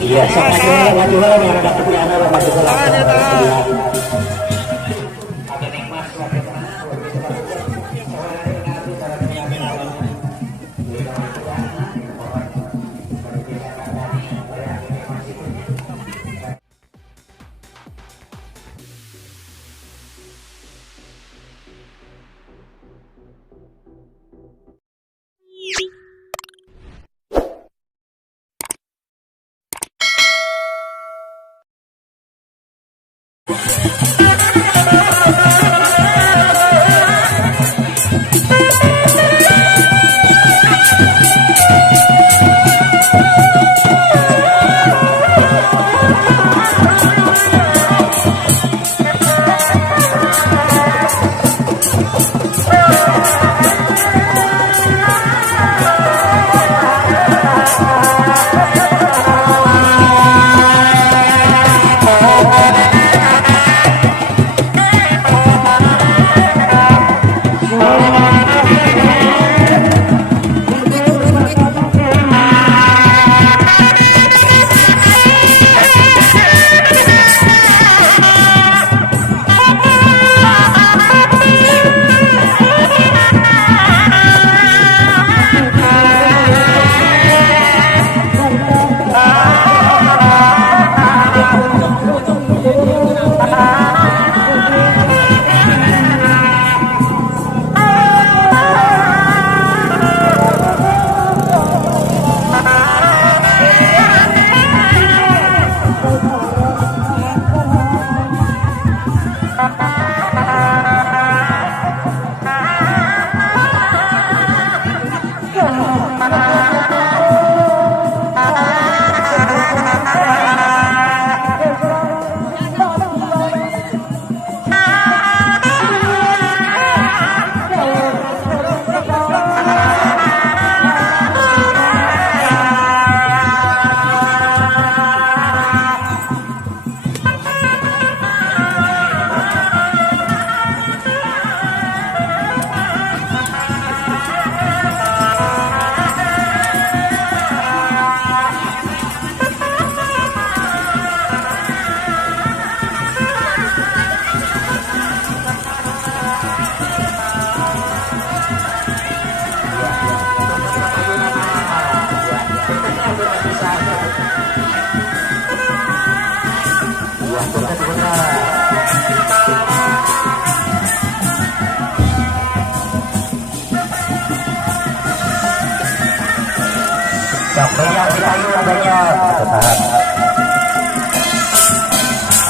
Iya, sekarang maju yang ada kepiana maju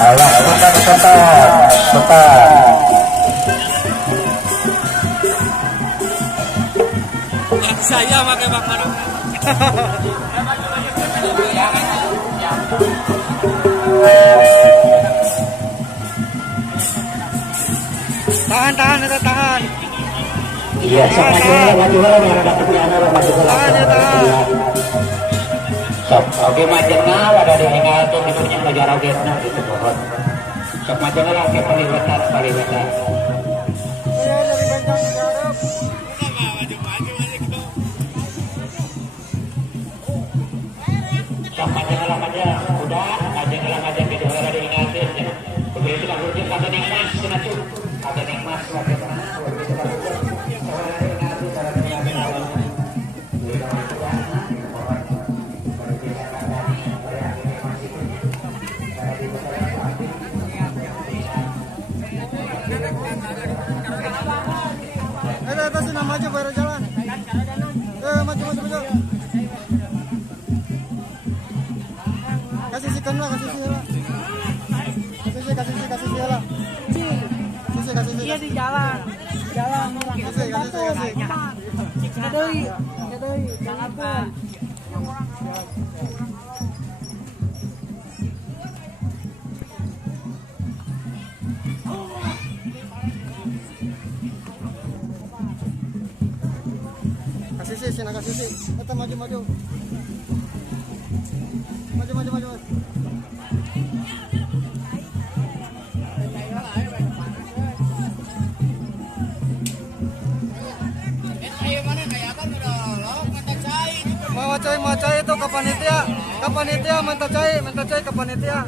Allah bentar. Saya pakai Bang Maruf. Tahan, kita tahan. Iya, maju yang ada kepiana maju tahan. Sok, oke majengal ada di ingat tuh tidurnya belajar ogetna gitu pohon. Sok majengal lah ke paliwetan. Sok majengal aja, udah majengal aja gitu ada di ingatin ya. Begitu kan rujuk kata nikmas cenah tuh. Kata nikmas lah gitu. Maju baru jalan. Maju. Kasih sikan lah, kasih sih lah. Kasih sih lah. Kasih. Iya di jalan. Kasih. Kadoi. Jangan apa. Kasih. Tetap maju. Maju. Mau coy itu ke panitia. Ke panitia minta cai ke panitia.